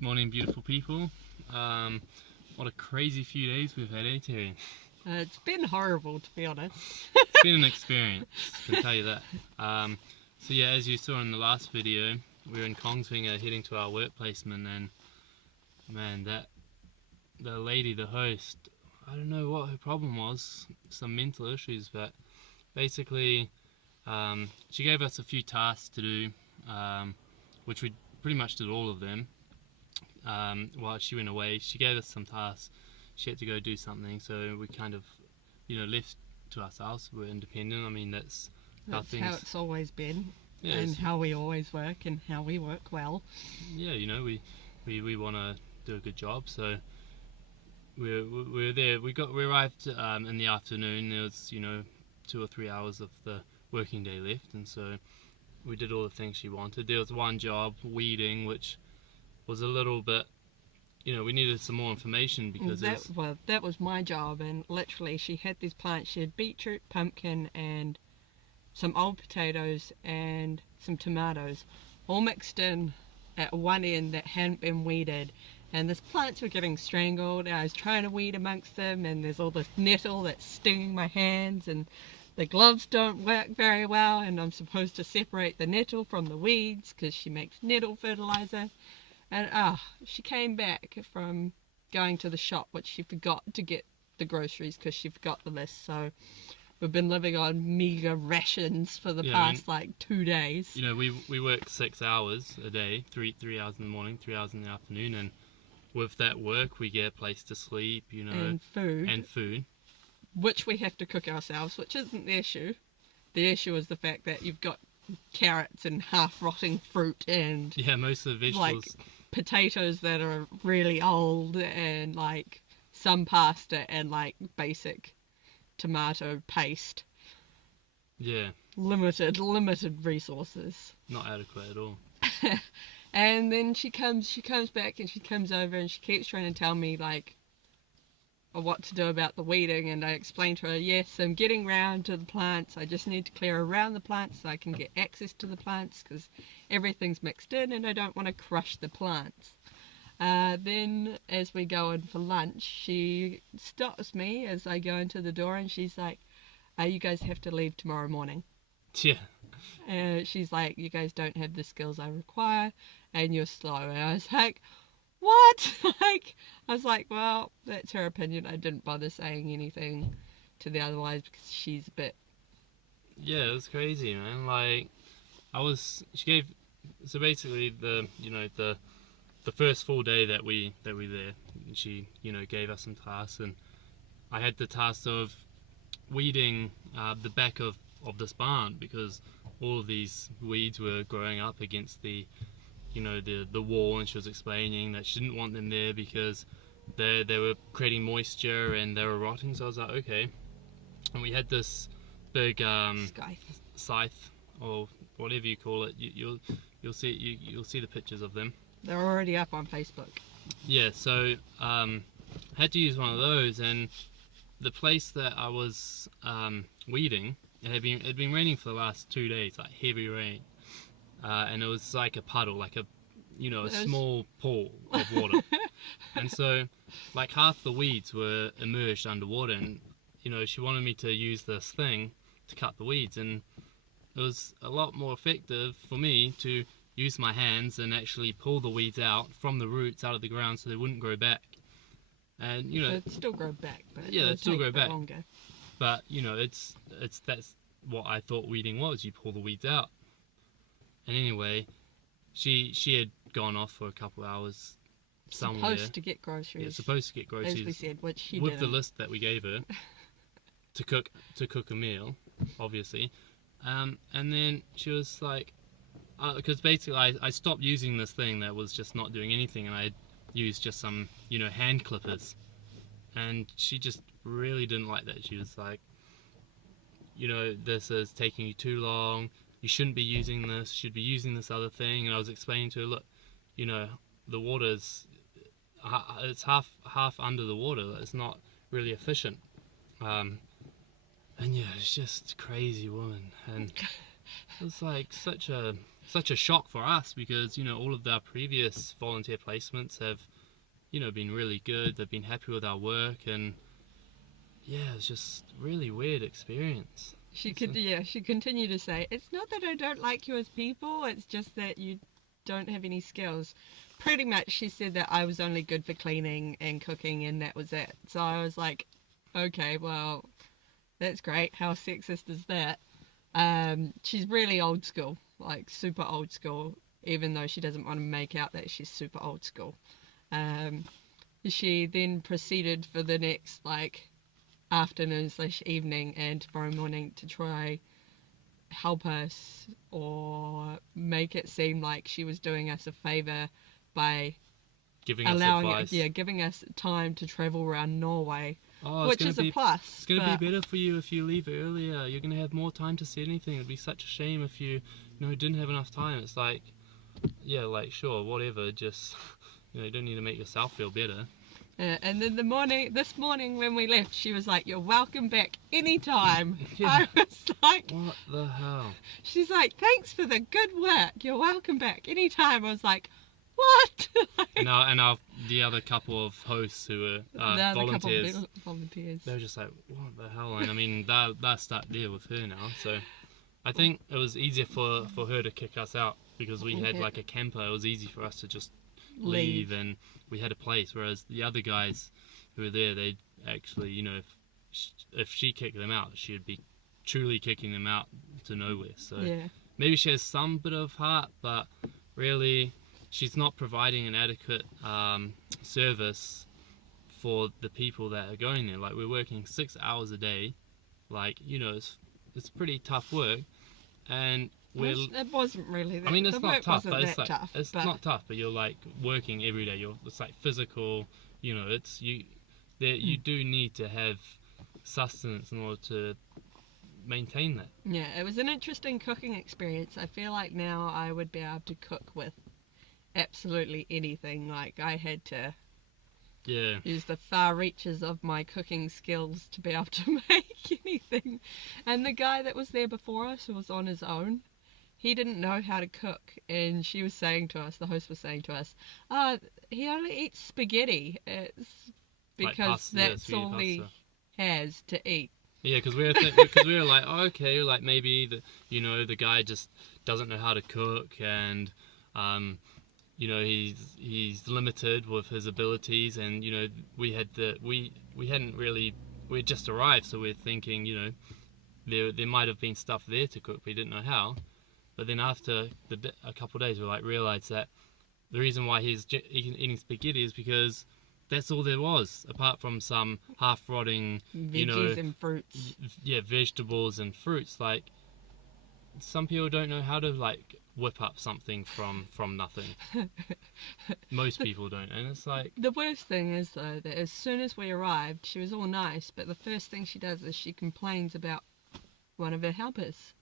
Morning, beautiful people. What a crazy few days we've had, eh, Terry? It's been horrible, to be honest. It's been an experience, I can tell you that. So yeah, as you saw in the last video, we were in Kongsvinger heading to our work placement, and man, the lady, the host, I don't know what her problem was, some mental issues, but basically she gave us a few tasks to do, which we pretty much did all of them. While she went away, she gave us some tasks. She had to go do something, so we kind of, left to ourselves. We're independent. I mean, that's how things. How it's always been, Yeah, and how we always work, and how we work well. Yeah, we want to do a good job, so we're there. We arrived in the afternoon. There was 2 or 3 hours of the working day left, and so we did all the things she wanted. There was one job, weeding, which was a little bit, we needed some more information because that was my job, and literally she had these plants. She had beetroot, pumpkin, and some old potatoes and some tomatoes, all mixed in at one end that hadn't been weeded. And these plants were getting strangled, and I was trying to weed amongst them, and there's all this nettle that's stinging my hands, and the gloves don't work very well, and I'm supposed to separate the nettle from the weeds because she makes nettle fertilizer. And she came back from going to the shop, which she forgot to get the groceries because she forgot the list. So we've been living on meager rations for the past 2 days. We work 6 hours a day, 3 hours in the morning, 3 hours in the afternoon, and with that work we get a place to sleep, and food, which we have to cook ourselves, which isn't the issue. The issue is the fact that you've got carrots and half rotting fruit and most of the vegetables, potatoes that are really old, and some pasta and basic tomato paste. Limited resources, not adequate at all. And then she comes back, and she comes over, and she keeps trying to tell me what to do about the weeding. And I explained to her, yes, I'm getting round to the plants. I just need to clear around the plants so I can get access to the plants, because everything's mixed in and I don't want to crush the plants. Then as we go in for lunch, she stops me as I go into the door, and she's like, you guys have to leave tomorrow morning. She's like, you guys don't have the skills I require, and you're slow. And I was like, what? I was like, well, that's her opinion. I didn't bother saying anything to the other wives because she's a bit... Yeah, it was crazy, man. She gave, so basically the first full day that we there, she, gave us some tasks, and I had the task of weeding the back of this barn, because all of these weeds were growing up against the wall, and she was explaining that she didn't want them there because they were creating moisture and they were rotting. So I was like, okay. And we had this big scythe, or whatever you call it. You'll see the pictures of them. They're already up on Facebook. Yeah, so I had to use one of those, and the place that I was weeding, it had been raining for the last 2 days, heavy rain. And it was like a puddle, a small pool of water. And so half the weeds were immersed underwater, and she wanted me to use this thing to cut the weeds, and it was a lot more effective for me to use my hands and actually pull the weeds out from the roots out of the ground so they wouldn't grow back. And it'd still grow back, but it'd still grow back longer. But that's what I thought weeding was. You pull the weeds out. And anyway, she had gone off for a couple of hours somewhere. Supposed to get groceries. Yeah, supposed to get groceries. As we said, which she with didn't. The list that we gave her to cook a meal, obviously. And then she was like, because basically I stopped using this thing that was just not doing anything, and I used just some hand clippers, and she just really didn't like that. She was like, this is taking you too long. You shouldn't be using this. You should be using this other thing. And I was explaining to her, look, the water's it's half under the water. It's not really efficient. And yeah, it's just crazy woman, and it was such a such a shock for us because, you know, all of our previous volunteer placements have, you know, been really good. They've been happy with our work, and yeah, it's just really weird experience. She continued to say, it's not that I don't like you as people, it's just that you don't have any skills. Pretty much she said that I was only good for cleaning and cooking and that was it. So I was like, okay, well, that's great. How sexist is that? She's really old school, like super old school, even though she doesn't want to make out that she's super old school. She then proceeded for the next like afternoon/evening and tomorrow morning to try help us or make it seem like she was doing us a favour by giving us giving us time to travel around Norway, Oh, which is a plus. It's going to be better for you if you leave earlier. You're going to have more time to see anything. It'd be such a shame if you know, didn't have enough time. It's like, yeah, like, sure, whatever, just, you know, you don't need to make yourself feel better. And then this morning when we left, she was like, you're welcome back anytime. Yeah. I was like, what the hell? She's like, thanks for the good work. You're welcome back anytime. I was like, what? And the other couple of hosts who were volunteers, they were just like, what the hell? And I mean, they're stuck there with her now. So I think it was easier for her to kick us out because we had like a camper. It was easy for us to just leave and we had a place, whereas the other guys who were there, they actually, you know, if she kicked them out, she'd be truly kicking them out to nowhere. So maybe she has some bit of heart, but really she's not providing an adequate service for the people that are going there. Like, we're working 6 hours a day, like, you know, it's pretty tough work, and it wasn't really that. I mean, it's not tough, but it's like tough, it's not tough, but you're like working every day. It's like physical, you know. It's you do need to have sustenance in order to maintain that. Yeah, it was an interesting cooking experience. I feel like now I would be able to cook with absolutely anything. Like, I had to use the far reaches of my cooking skills to be able to make anything. And the guy that was there before us, who was on his own, he didn't know how to cook, and she was saying to us, the host was saying to us, he only eats spaghetti. It's because that's all he has to eat. Yeah, because we were like, oh, okay, like maybe the guy just doesn't know how to cook, and you know, he's limited with his abilities, and you know, we had just arrived, so we're thinking, you know, there might have been stuff there to cook, but we didn't know how. But then after a couple of days, we realised that the reason why he's eating spaghetti is because that's all there was, apart from some half-rotting, veggies and fruits. Yeah, vegetables and fruits. Like, some people don't know how to like whip up something from nothing. Most people don't, and it's like, the worst thing is though that as soon as we arrived, she was all nice, but the first thing she does is she complains about one of her helpers.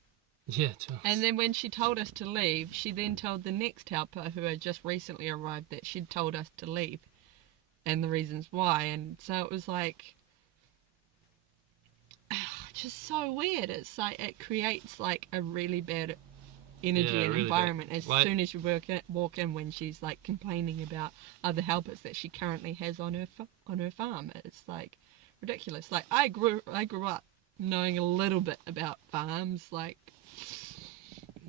Yeah, to us. And then when she told us to leave, she then told the next helper, who had just recently arrived, that she'd told us to leave and the reasons why. And so it was like, just so weird. It's like, it creates like a really bad energy and really environment bad. As soon as you walk in, when she's like complaining about other helpers that she currently has on her farm. It's like ridiculous. Like, I grew up knowing a little bit about farms, like,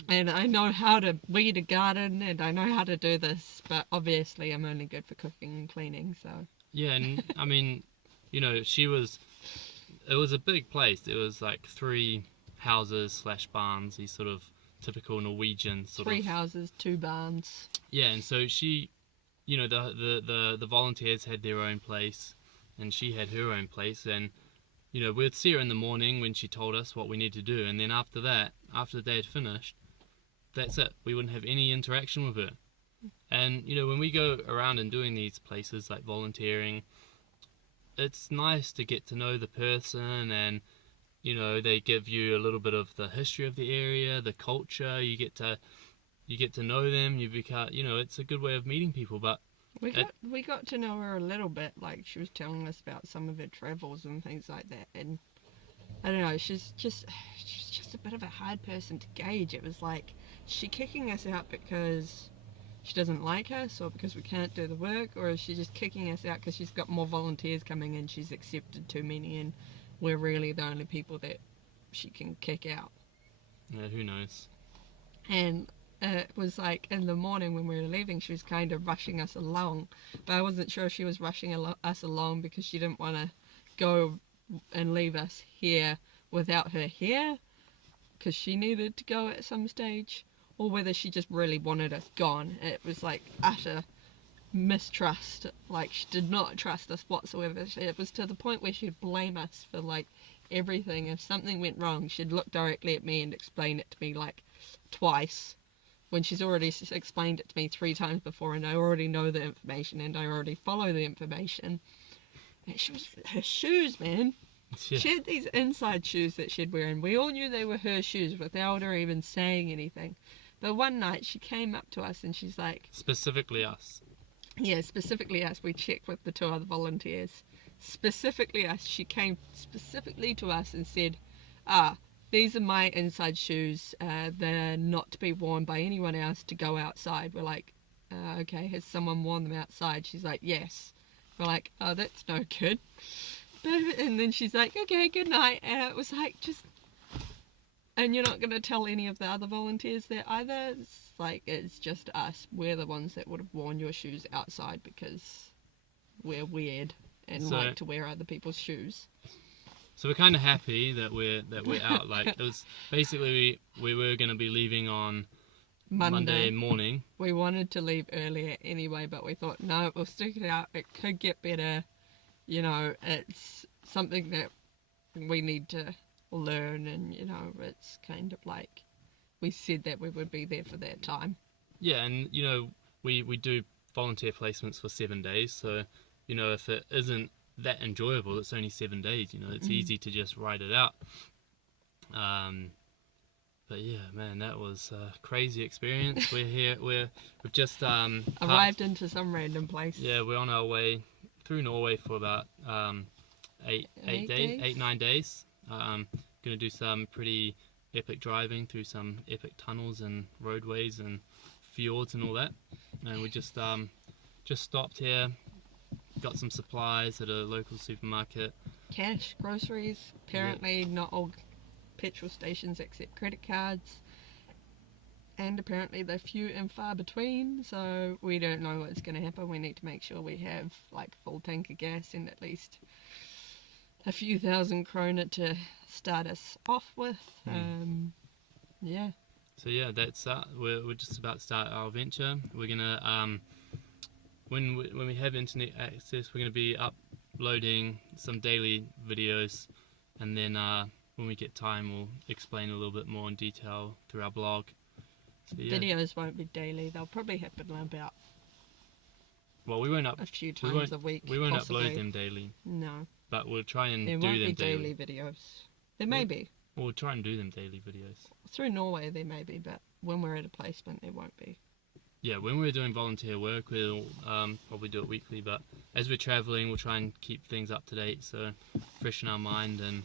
and I know how to weed a garden, and I know how to do this, but obviously I'm only good for cooking and cleaning, so. Yeah, and I mean, you know, it was a big place. It was like 3 houses / barns, these sort of typical Norwegian sort of. 3 houses, 2 barns. Yeah, and so she, you know, the volunteers had their own place, and she had her own place, and you know, we'd see her in the morning when she told us what we need to do, and then after that, after the day had finished, that's it. We wouldn't have any interaction with her. And you know, when we go around and doing these places like volunteering, it's nice to get to know the person, and you know, they give you a little bit of the history of the area, the culture. You get to know them. You become, you know, it's a good way of meeting people. But we got to know her a little bit. Like, she was telling us about some of her travels and things like that. And I don't know, she's just a bit of a hard person to gauge. It was like, she kicking us out because she doesn't like us, or because we can't do the work, or is she just kicking us out because she's got more volunteers coming in, she's accepted too many, and we're really the only people that she can kick out? Yeah, who knows? And it was like in the morning when we were leaving, she was kind of rushing us along, but I wasn't sure if she was rushing us along because she didn't want to go and leave us here without her here, because she needed to go at some stage, or whether she just really wanted us gone. It was like utter mistrust. Like, she did not trust us whatsoever. It was to the point where she'd blame us for like everything. If something went wrong, she'd look directly at me and explain it to me like twice, when she's already explained it to me 3 times before, and I already know the information and I already follow the information. And she was, her shoes, man. Yeah. She had these inside shoes that she'd wear, and we all knew they were her shoes without her even saying anything. But one night she came up to us and she's like, Specifically us. yeah, specifically us. We checked with the 2 other volunteers. Specifically us. She came specifically to us and said, these are my inside shoes. They're not to be worn by anyone else to go outside. We're like, okay, has someone worn them outside? She's like, yes. We're like, oh, that's no good. And then she's like, okay, good night. And it was like, just, and you're not going to tell any of the other volunteers that either? It's like, it's just us. We're the ones that would have worn your shoes outside because we're weird and like to wear other people's shoes. So we're kind of happy that we're out. Like, it was basically we were going to be leaving on Monday morning. We wanted to leave earlier anyway, but we thought, no, we'll stick it out. It could get better. You know, it's something that we need to learn, and, you know, it's kind of like we said that we would be there for that time. Yeah, and, you know, we do volunteer placements for 7 days, so, you know, if it isn't that enjoyable, it's only 7 days, you know, it's easy to just write it out. But yeah, man, that was a crazy experience. We're here, we've just arrived into some random place. Yeah, we're on our way through Norway for about 9 days. Gonna do some pretty epic driving through some epic tunnels and roadways and fjords and all that. And we just stopped here, got some supplies at a local supermarket. Cash, groceries. Apparently not all petrol stations accept credit cards. And apparently they're few and far between, so we don't know what's going to happen. We need to make sure we have like full tank of gas and at least a few thousand kroner to start us off with. Yeah. So yeah, that's we're just about to start our venture. We're gonna when we have internet access, we're gonna be uploading some daily videos, and then when we get time, we'll explain a little bit more in detail through our blog. So, yeah. Videos won't be daily. They'll probably happen about a few times a week. We won't possibly. upload them daily. No. But we'll try and there do won't them be daily. Videos. There may be. We'll try and do them daily videos. Through Norway there may be, but when we're at a placement there won't be. Yeah, when we're doing volunteer work, we'll probably do it weekly. But as we're traveling, we'll try and keep things up to date, so freshen our mind and,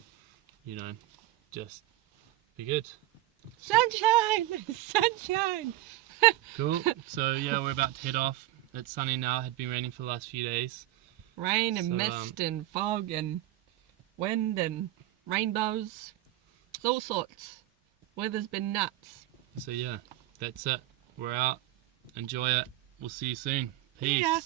you know, just be good. Sunshine! Sunshine! Cool. So yeah, we're about to head off. It's sunny now. It had been raining for the last few days. Rain and mist and fog and wind and rainbows. It's all sorts. Weather's been nuts. So yeah, that's it. We're out. Enjoy it. We'll see you soon. Peace. Yeah.